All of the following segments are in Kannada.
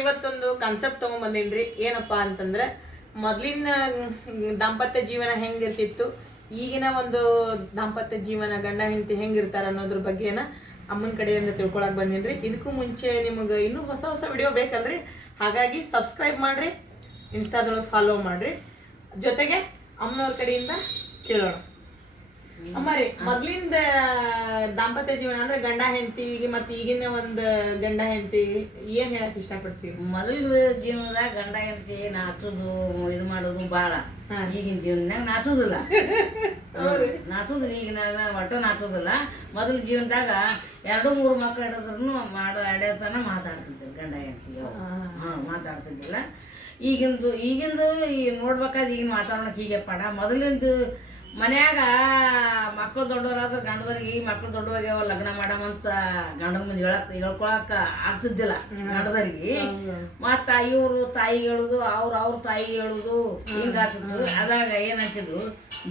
ಇವತ್ತೊಂದು ಕಾನ್ಸೆಪ್ಟ್ ತಗೊಂಡ್ಬಂದಿನ್ರಿ ಏನಪ್ಪಾ ಅಂತಂದ್ರೆ, ಮೊದ್ಲಿನ ದಾಂಪತ್ಯ ಜೀವನ ಹೆಂಗಿರ್ತಿತ್ತು, ಈಗಿನ ಒಂದು ದಾಂಪತ್ಯ ಜೀವನ ಗಂಡ ಹೆಂಡತಿ ಹೆಂಗಿರ್ತಾರ ಅನ್ನೋದ್ರ ಬಗ್ಗೆನ ಅಮ್ಮನ ಕಡೆಯಿಂದ ತಿಳ್ಕೊಳಕ್ ಬಂದೇನ್ರಿ. ಇದಕ್ಕೂ ಮುಂಚೆ ನಿಮಗೆ ಇನ್ನೂ ಹೊಸ ಹೊಸ ವಿಡಿಯೋ ಬೇಕಲ್ರಿ? ಹಾಗಾಗಿ ಸಬ್ಸ್ಕ್ರೈಬ್ ಮಾಡ್ರಿ ಇನ್ಸ್ಟಾದೊಳಗೆ ಫಾಲೋ ಮಾಡ್ರಿ. ಜೊತೆಗೆ ಅಮ್ಮನವ್ರ ಕಡೆಯಿಂದ ಕೇಳೋಣ. ಅಮ್ಮ ರೀ, ಮೊದ್ಲಿಂದ ದಾಂಪತ್ಯ ಜೀವನ ಅಂದ್ರೆ ಗಂಡ ಹೆಂಡತಿಗೆ ಮತ್ತೆ ಈಗಿನ ಒಂದು ಗಂಡ ಹೆಂಡತಿ ಏನ್ ಹೇಳಕ್ ಇಷ್ಟಪಡ್ತೀವಿ ಮೊದಲ ಜೀವನದಾಗ ಗಂಡ ಹೆಂಡತಿ ನಾಚುದು ಇದು ಮಾಡೋದು ಭಾಳ ಈಗಿನ ಜೀವನದಾಗ ನಾಚೋದಿಲ್ಲ. ನಾಚುದು ಈಗಿನ ಒಟ್ಟು ನಾಚೋದಿಲ್ಲ. ಮೊದಲ ಜೀವನದಾಗ ಎರಡು ಮೂರು ಮಕ್ಳು ಹಿಡಿದ್ರು ಮಾಡೋ ಅಡೆತನ ಮಾತಾಡ್ತಿದ್ರು ಗಂಡ ಹೆಂಡತಿ ಹಾಂ. ಮಾತಾಡ್ತಿದ್ದಿಲ್ಲ. ಈಗಿಂದು ಈಗಿಂದು ಈ ನೋಡ್ಬೇಕಾದ್ರೆ ಈಗಿನ ವಾತಾವರಣಕ್ಕೆ ಹೀಗೆ ಪಡ. ಮೊದಲಿಂದು ಮನ್ಯಾಗ ಮಕ್ಕಳು ದೊಡ್ಡವರಾದ್ರೆ ಗಂಡದವ್ರಿಗೆ ಈ ಮಕ್ಕಳು ದೊಡ್ಡವಾಗ್ಯಾವ ಲಗ್ನ ಮಾಡಮಂತ ಗಂಡನ ಮುಂದೆ ಹೇಳಕ್ ಹೇಳ್ಕೊಳಕ ಆಗ್ತಿದ್ದಿಲ್ಲ ಗಂಡದವ್ರಿಗೆ. ಮತ್ತ ಇವರು ತಾಯಿ ಹೇಳುದು ಅವ್ರ ಅವ್ರ ತಾಯಿ ಹೇಳುದು ಹಿಂಗಾಗ್ತಿದ್ರು ಅದಾಗ ಏನಂತಿದ್ರು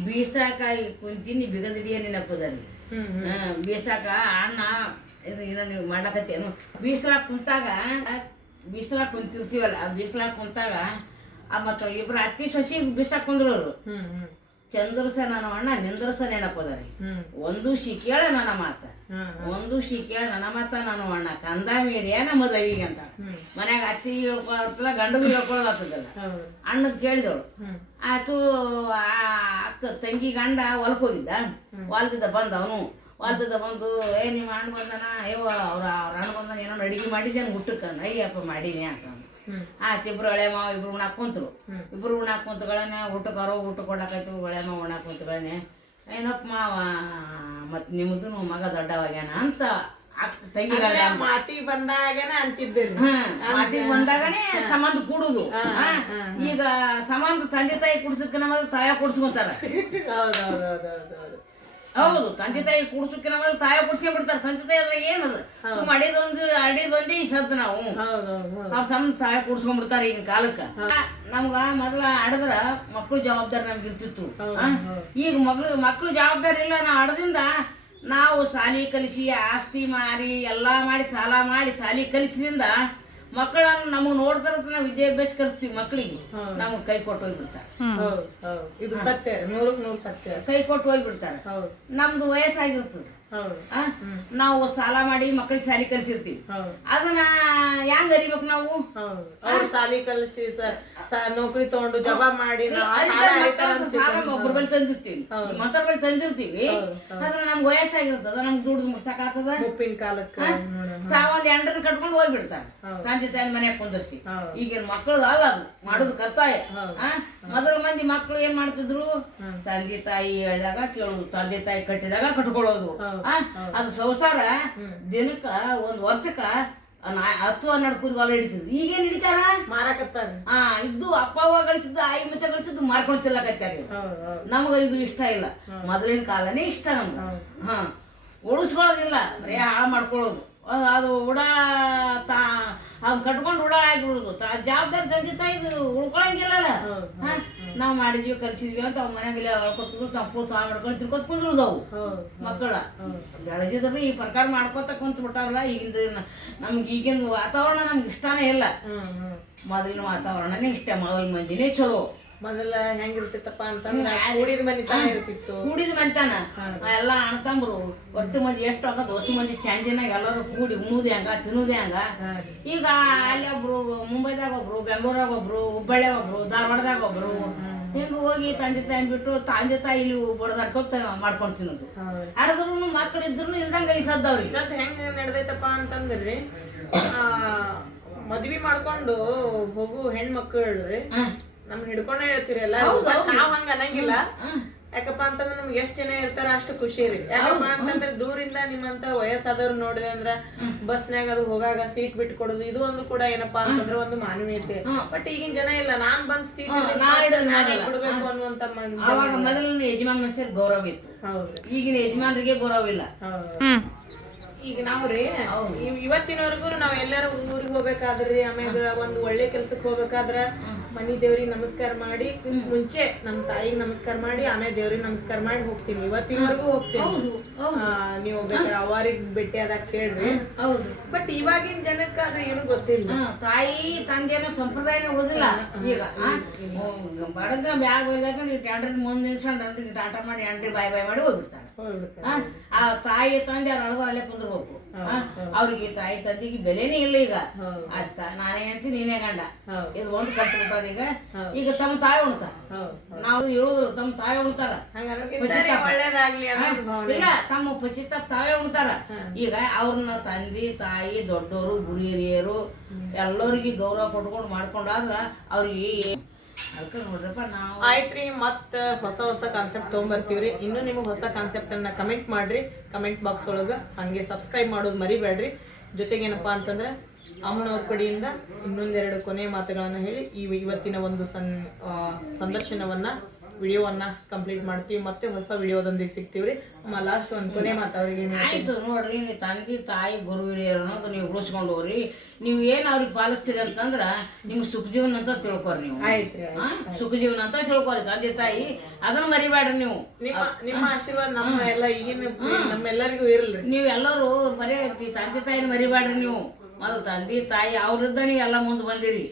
ಬೀಸಾಕಾಯಿ ಕುಂತೀನಿ ಬಿಗದಿಡಿಯ ನೆನಪದಲ್ಲಿ ಬೀಸಾಕ ಅಣ್ಣ ಇದು ನೀವು ಮಾಡ್ಲಕತ್ತೇನು ಬೀಸಲಾಗ ಕುಂತಾಗ ಬೀಸಲಾಗ ಕುಂತಿರ್ತೀವಲ್ಲ ಆ ಬೀಸಲಾಗ ಕುಂತಾಗ ಆ ಮತ್ತ ಇಬ್ರು ಅತ್ತಿ ಸೊಸಿ ಬೀಸಾಕ ಕುಂದ್ರು ಹ್ಮ್. ಚಂದ್ರಸ ನನ್ನ ಅಣ್ಣ ನಿಂದ್ರಸ ನೆನಪದರಿ ರೀ. ಒಂದು ಶಿಕೇಳ ನನ್ನ ಮಾತ. ಒಂದು ಶಿಕೇಳ ನನ್ನ ಮಾತ ನಾನು ಅಣ್ಣ. ಕಂದ ಮೀರಿಯ ನಮ್ಮ ದವಿಗೆ ಅಂತ. ಮನ್ಯಾಗ ಅತ್ತಿ ಹೇಳ್ಕೊಳತ್ತಲ್ಲ ಗಂಡಗೂ ಹೇಳ್ಕೊಳ್ಳೋದಾಗ್ತದಲ್ಲ ಅಣ್ಣ ಕೇಳಿದವಳು. ಆತು ಆ ಅಕ್ಕ ತಂಗಿ ಗಂಡ ಹೊಲಕ್ ಹೋಗಿದ್ದ. ಹೊಲ್ದಿದ್ದ ಬಂದ ಅವನು ಹೊಲ್ದಿದ್ದ ಬಂದು ಏ ನಿಮ್ಮ ಅಣ್ಣ ಬಂದನ? ಏವ ಅವ್ರ ಅವ್ರ ಅಣ್ಣ ಬಂದನ? ಏನೋ ಅಡಿಗೆ ಮಾಡಿದ್ದೇನು ಹುಟ್ಟಕ್ಕ? ಅಯ್ಯಪ್ಪ ಮಾಡೀನಿ ಅಂತ ಆತ್ ಇಬ್ರು ಹಳೆ ಮಾವ ಇಬ್ರು ಉಣಾಕ್ ಕುಂತ್ರು. ಇಬ್ರು ಉಣಾಕ್ ಕುಂತಗಳನ್ನೇ ಊಟಕ್ಕೆ ಅರೋ ಊಟ ಕೊಡಾಕೈತು ಹಳೆ ಮಾವ ಉಣಾಕ್ ಕುಂತಗಳನ್ನೆ ಏನಪ್ಪ ಮಾವ ಮತ್ ನಿಮ್ದು ಮಗ ದೊಡ್ಡವಾಗ್ಯಾನ ಅಂತ ತಂಗಿ ಮಾತಿಗೆ ಬಂದಾಗನ ಅಂತಿದ್ದೆ ಮಾತಿಗೆ ಬಂದಾಗನೇ ಸಂಬಂಧ ಕೂಡುದು? ಈಗ ಸಂಬಂಧ ತಂದೆ ತಾಯಿ ಕುಡ್ಸಕ್ಕೆ ನಮ್ಮದು ತಾಯ ಕುಡ್ಸ್ಕೊಂತಾರ. ಹೌದು ತಂದೆ ತಾಯಿ ಕುಡ್ಸಕ್ಕೆ ನಮ್ಮದು ತಾಯ ಬಿಡ್ತಾರೆ. ತಂದೆ ತಾಯಿ ಅದ್ರಾಗ ಏನದು? ಸುಮ್ಮ ಅಡಿದೊಂದು ಅಡಿದೊಂದೇ ಸದ್ದು ನಾವು. ಅವ್ರ ಸಣ್ಣ ಸಹಾಯ ಕುಡ್ಸ್ಕೊಂಡ್ಬಿಡ್ತಾರೆ ಈಗಿನ ಕಾಲಕ್ಕ. ನಮ್ಗ ಮೊದಲ ಅಡದ್ರ ಮಕ್ಳು ಜವಾಬ್ದಾರಿ ನಮ್ಗೆ ಇರ್ತಿತ್ತು. ಈಗ ಮಗಳು ಮಕ್ಳು ಜವಾಬ್ದಾರಿ ಇಲ್ಲ ನಾವು ಅಡದಿಂದ ನಾವು ಸಾಲಿ ಕಲಿಸಿ ಆಸ್ತಿ ಮಾರಿ ಎಲ್ಲಾ ಮಾಡಿ ಸಾಲ ಮಾಡಿ ಸಾಲಿ ಕಲಿಸಿದಿಂದ ಮಕ್ಕಳನ್ನ ನಮಗ್ ನೋಡ್ತಾರ ನಾವು ವಿದ್ಯಾಭ್ಯಾಸ ಕಲಿಸ್ತೀವಿ ಮಕ್ಕಳಿಗೆ. ನಮಗ್ ಕೈ ಕೊಟ್ಟು ಹೋಗ್ಬಿಡ್ತಾರೆ. ಇದು ಸತ್ಯ ನೂರಕ್ಕೆ ನೂರು ಸತ್ಯ. ಕೈ ಕೊಟ್ಟು ಹೋಗ್ಬಿಡ್ತಾರೆ. ಹೌದು. ನಮ್ದು ವಯಸ್ಸಾಗಿರ್ತದೆ? ನಾವು ಸಾಲ ಮಾಡಿ ಮಕ್ಕಳಿಗೆ ಶಾಲಿ ಕಲ್ಸಿರ್ತೀವಿ. ಅದನ್ನ ಹೆಂಗ್ ಅರಿಬೇಕು ನಾವು? ಸಾಲಿ ಕಲಿಸಿ ನೌಕರಿ ತಗೊಂಡು ಜಬ ಮಾಡಿ ಒಬ್ಬರ ಬಳಿ ತಂದಿರ್ತೀವಿ. ಮತ್ತೊಬ್ಬರ ಬಳಿ ತಂದಿರ್ತೀವಿ. ಅದ್ರ ನಮ್ಗೆ ವಯಸ್ಸಾಗಿರ್ತದ ನಮ್ಗೆ ದುಡ್ದು ಮುಡ್ಸಕ್ಕಾಗ್ತದ ಉಪ್ಪಿನ ಕಾಲಕ್ಕೆ. ತಾವೊಂದ್ ಎಂಟನ ಕಟ್ಕೊಂಡು ಹೋಗ್ಬಿಡ್ತಾರೆ. ತಂದೆ ತಾಯಿ ಮನ್ಯಾಗ ಕುಂದರ್ಸಿ. ಹೌದು. ಈಗಿನ ಮಕ್ಕಳದು ಅಲ್ಲ ಅದು. ಮಾಡೋದು ಕರ್ತಾಯ. ಮೊದಲ ಮಂದಿ ಮಕ್ಕಳು ಏನ್ ಮಾಡ್ತಿದ್ರು? ತಂದೆ ತಾಯಿ ಹೇಳಿದಾಗ ಕೇಳುದು ತಂದೆ ತಾಯಿ ಕಟ್ಟಿದಾಗ ಕಟ್ಕೊಳ್ಳೋದು? ಅದು ಸಂಸಾರ ದಿನಕ್ಕ ಒಂದ್ ವರ್ಷಕ್ಕ ಹತ್ತು ಹನ್ನೆರಡು ಕುರಿ ಹೊಲ ಹಿಡಿತಿದ್ರು. ಈಗೇನ್ ಹಿಡಿತಾರ? ಮಾರಾಕತ್ತಾರ. ಆ ಇದ್ದು ಅಪ್ಪ ಅವ್ವ ಗಳಿಸಿದ್ದು ಆಯಿ ಮತ್ತೆ ಗಳಿಸಿದ್ದು ಮಾರ್ಕೊಂಡ್ ತಿಲ್ಲಕತ್ತಾರ ಹೌದು ಹೌದು. ನಮಗ ಇದು ಇಷ್ಟ ಇಲ್ಲ. ಮೊದಲಿನ ಕಾಲನೇ ಇಷ್ಟ ನಮ್ಗೆ. ಹಾ ಉಳಿಸ್ಕೊಳ್ಳೋದಿಲ್ಲ ಬರೀ ಹಾಳು ಮಾಡ್ಕೊಳ್ಳೋದು. ಅದು ಉಡ ಅವ್ನು ಕಟ್ಕೊಂಡು ಉಡ ಆಗಿಬಿಡುದು. ಆ ಜವಾಬ್ದಾರಿ ತಂದೆ ತಾಯಿ ಉಳ್ಕೊಳಂಗಿಲ್ಲಲ್ಲ. ಹ? ನಾವು ಮಾಡಿದ್ವಿ ಕಲಿಸಿದ್ವಿ ಅಂತ ಅವ್ನ ಮನೆಯಾಗಿಲ್ಲ ಅಳ್ಕೊತಿದ್ರು ತಪ್ಪು ತಾ ಮಾಡ್ಕೊಂಡು ತಿರ್ಕೊತ್ ಕುಂದ್ರದು ಅವು ಮಕ್ಕಳ. ಬೆಳಗಿದ್ರು ಈ ಪ್ರಕಾರ ಮಾಡ್ಕೊತ ಕುಂತ ಬಿಟ್ಟಾವಲ್ಲ ಈಗಿಂದ ನಮ್ಗೆ ಈಗಿನ ವಾತಾವರಣ ನಮ್ಗೆ ಇಷ್ಟನೇ ಇಲ್ಲ. ಮೊದಲಿನ ವಾತಾವರಣನೇ ಇಷ್ಟ ಮೊದಲಿನ ಮಂದಿನೇ ಚಲೋ. ಮೊದಲ ಹೆಂಗಿರ್ತಿತ್ತಪ್ಪ ಅಂತಂದ್ರೆ ಕೂಡಿದ ಮನಿ ತಾನ ಇರ್ತಿತ್ತು. ಕೂಡಿದ ಮಂತಾನ ಎಲ್ಲ ಅಣ್ತಂಬ್ರು ಒಟ್ಟು ಮಂದಿ ಎಷ್ಟು ಆಗತ್ತೆ ಒಟ್ಟು ಮಂದಿ ಚಾಂದಿನಾಗ ಎಲ್ಲರೂ ಕೂಡಿ ಉಣ್ಣುದೇ ಹಂಗ ತಿನ್ನುದೇ ಹಂಗ. ಈಗ ಅಲ್ಲಿ ಒಬ್ರು ಮುಂಬೈದಾಗ ಒಬ್ರು ಬೆಂಗಳೂರಾಗ ಒಬ್ರು ಹುಬ್ಬಳ್ಳಿಯಾಗ ಒಬ್ರು ಧಾರವಾಡದಾಗ ಒಬ್ರು. ಹಿಂಗ ಹೋಗಿ ತಂದೆ ತಾಯಿ ಬಿಟ್ಟು ತಂದೆ ತಾಯಿ ಇಲ್ಲಿ ಬಡದಾಡ್ಕೊತ ಮಾಡ್ಕೊಂಡು ತಿನ್ನೋದು. ಆಡಿದ್ರು ಮಕ್ಳು ಇದ್ರು ಇಲ್ದಂಗ ಈ ಸದ್ದವ್ರಿಗೆ ಸದ್ ಹೆಂಗ್ ನಡೆದೈತಪ್ಪ ಅಂತಂದ್ರಿ ಮದ್ವಿ ಮಾಡ್ಕೊಂಡು ಹೋಗು ಹೆಣ್ಮಕ್ಳ್ರಿ ನಮ್ ಹಿಡ್ಕೊಂಡೇ ಹೇಳ್ತೀರಿ ಎಲ್ಲ ನಾವ್ ಹಂಗ ಅನ್ನಂಗಿಲ್ಲ. ಯಾಕಪ್ಪ ಅಂತಂದ್ರೆ ನಮ್ಗೆ ಎಷ್ಟ್ ಜನ ಇರ್ತಾರ ಅಷ್ಟು ಖುಷಿ ರೀ. ಯಾಕಪ್ಪ ಅಂತಂದ್ರೆ ದೂರಿಂದ ನಿಮ್ಮಂತ ವಯಸ್ಸಾದವ್ರು ನೋಡಿದೆ ಅಂದ್ರ ಬಸ್ನ್ಯಾಗ ಅದು ಹೋಗಾಗ ಸೀಟ್ ಬಿಟ್ಟು ಕೊಡೋದು ಇದು ಒಂದು ಕೂಡ ಏನಪ್ಪಾ ಅಂತಂದ್ರೆ ಒಂದು ಮಾನವೀಯತೆ. ಬಟ್ ಈಗಿನ ಜನ ಇಲ್ಲ ನಾನ್ ಬಂದ್ ಸೀಟ್ ಕೊಡ್ಬೇಕು ಅನ್ನುವಂತ ಅವಾಗ ಮೊದಲು ಯಜಮಾನ್ ಮನುಷ್ಯರ್ ಗೌರವ ಇತ್ತು. ಹೌದ್ರಿ ಈಗಿನ ಯಜಮಾನರಿಗೆ ಗೌರವ ಇಲ್ಲ. ಈಗ ನಾವ್ರಿ ಇವ್- ಇವತ್ತಿನವರೆಗೂ ನಾವ್ ಎಲ್ಲಾರು ಊರಿಗೆ ಹೋಗ್ಬೇಕಾದ್ರಿ ಆಮ್ಯಾಗ ಒಂದ್ ಒಳ್ಳೆ ಕೆಲ್ಸಕ್ಕೆ ಹೋಗ್ಬೇಕಾದ್ರ ಮನಿ ದೇವ್ರಿಗೆ ನಮಸ್ಕಾರ ಮಾಡಿ ಮುಂಚೆ ನಮ್ಮ ತಾಯಿಗೆ ನಮಸ್ಕಾರ ಮಾಡಿ ಆಮೇಲೆ ದೇವ್ರಿಗೆ ನಮಸ್ಕಾರ ಮಾಡಿ ಹೋಗ್ತೀನಿ. ಇವತ್ತಿನವರೆಗೂ ಹೋಗ್ತೀನಿ. ನೀವು ಬೇಕಾದ್ರೆ ಅವರಿಗೆ ಭೇಟಿ ಆದಾಗ ಕೇಳ್ರಿ. ಹೌದು. ಬಟ್ ಇವಾಗಿನ ಜನಕ್ಕೆ ಅದು ಏನು ಗೊತ್ತಿಲ್ಲ. ತಾಯಿ ತಂದೆನೋ ಸಂಪ್ರದಾಯ ಉಳಿದಿಲ್ಲ ಈಗ. ಬಡದ್ರ ಬ್ಯಾಗ್ ಹೋದಾಗ ನೀವು ಟ್ಯಾಂಡ್ರಿ ಮುಂದೆ ನಿಲ್ಸ್ಕೊಂಡು ಟಾಟಾ ಮಾಡಿ ಅಂಡ್ರಿ ಬಾಯ್ ಬಾಯ್ ಮಾಡಿ ಹೋಗ್ಬಿಡ್ತಾರೆ. ಆ, ತಾಯಿ ತಂದೆ ಅವ್ರ ಅಳದ ಅಲ್ಲೇ ಕುಂದಿರ್ಬೇಕು. ಅವ್ರಿಗೆ ತಾಯಿ ತಂದೆಗೆ ಬೆಲೆನೇ ಇಲ್ಲ ಈಗ. ಅತ್ತ ನಾನೇ ಅಂತೀನಿ ನೀನೇ ಗಂಡ. ಇದು ಒಂದು ಕಲ್ತು ಈಗ. ಈಗ ತಮ್ಮ ತಾಯಿ ಉಣ್ತಾರ. ನಾವು ಹೇಳುದು ತಮ್ಮ ತಾಯಿ ಉಣ್ತಾರ. ಇಲ್ಲ ತಮ್ಮ ಪಚಿತ ತಾವೇ ಉಣ್ತಾರ. ಈಗ ಅವ್ರನ್ನ ತಂದಿ ತಾಯಿ ದೊಡ್ಡವರು ಗುರಿ ಹಿರಿಯರು ಎಲ್ಲರಿಗೆ ಗೌರವ ಕೊಟ್ಕೊಂಡು ಮಾಡ್ಕೊಂಡಾದ್ರ ಅವ್ರಿಗೆ ಆಯ್ತ್ರಿ ಮತ್ತ ಹೊಸ ಹೊಸ ಕಾನ್ಸೆಪ್ಟ್ ತೊಗೊಂಬರ್ತೀವ್ರಿ. ಇನ್ನು ನಿಮ್ಗೆ ಹೊಸ ಕಾನ್ಸೆಪ್ಟ್ ಅನ್ನ ಕಮೆಂಟ್ ಮಾಡ್ರಿ. ಕಮೆಂಟ್ ಬಾಕ್ಸ್ ಒಳಗ ಹಂಗೆ ಸಬ್ಸ್ಕ್ರೈಬ್ ಮಾಡೋದು ಮರಿಬೇಡ್ರಿ. ಜೊತೆಗೇನಪ್ಪಾ ಅಂತಂದ್ರೆ ಅಮ್ಮನವ್ರ ಕಡೆಯಿಂದ ಇನ್ನೊಂದೆರಡು ಕೊನೆಯ ಮಾತುಗಳನ್ನು ಹೇಳಿ ಈ ಇವತ್ತಿನ ಒಂದು ಸನ್ ಸಂದರ್ಶನವನ್ನ ವಿಡಿಯೋವನ್ನ ಕಂಪ್ಲೀಟ್ ಮಾಡ್ತೀವಿ. ಮತ್ತೆ ಹೊಸ ವಿಡಿಯೋದೊಂದಿಗೆ ಸಿಗ್ತೀವ್ರಿ. ಅಮ್ಮ ಲಾಸ್ಟ್ ಒಂದು ಕೊನೆ ಮಾತಾವ್ರಿಗೆ ಆಯ್ತು ನೋಡ್ರಿ ನೀವು ತಂದೆ ತಾಯಿ ಗುರು ಹಿರಿಯರು ಅನ್ನೋದು ನೀವು ಉಳಿಸ್ಕೊಂಡು ಹೋಗ್ರಿ. ನೀವು ಏನು ಅವ್ರಿಗೆ ಪಾಲಿಸ್ತೀರಿ ಅಂತಂದ್ರ ನಿಮ್ಗೆ ಸುಖ ಜೀವನ ಅಂತ ತಿಳ್ಕೊರಿ ನೀವು. ಆಯ್ತ್ರಿ ಆಯ್ತು. ಸುಖ ಜೀವನ ಅಂತ ತಿಳ್ಕೊರಿ ತಂದೆ ತಾಯಿ. ಅದನ್ನ ಮರಿಬೇಡ್ರಿ ನೀವು. ನಿಮ್ಮ ನಿಮ್ಮ ಆಶೀರ್ವಾದ ನಮ್ಮ ಎಲ್ಲ ಈಗಿನ ನಮ್ಮೆಲ್ಲರಿಗೂ ಇರಲ್ರಿ ನೀವು ಎಲ್ಲರೂ ಬರೀ ತಂದೆ ತಾಯಿನ ಮರಿಬೇಡ್ರಿ ನೀವು. ಮೊದಲು ತಂದೆ ತಾಯಿ ಅವ್ರದ್ದ ನೀವು ಎಲ್ಲ ಮುಂದೆ ಬಂದಿರಿ?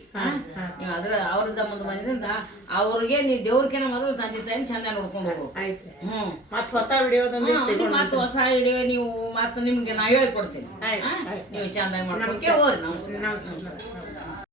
ನೀವು ಅದ್ರ ಅವ್ರದ್ದ ಮುಂದೆ ಬಂದಿದ್ರಿಂದ ಅವ್ರಿಗೆ ನೀವು ದೇವ್ರಕಿನ ಮೊದಲು ತಂದೆ ತಾಯಿ ಚಂದ ನೋಡ್ಕೊಂಡು ಹೋಗು. ಹ್ಮ್. ಮತ್ ಹೊಸ ವಿಡಿಯೋ ಮತ್ತೆ ಹೊಸ ವಿಡಿಯೋ ನೀವು ಮತ್ತೆ ನಿಮ್ಗೆ ನಾ ಹೇಳ್ಕೊಡ್ತೀನಿ. ನೀವು ಚಂದ ಮಾಡ್ಕೊಕ್ಕೆ ಹೋಗ್ರಿ ನಮಸ್ಕಾರ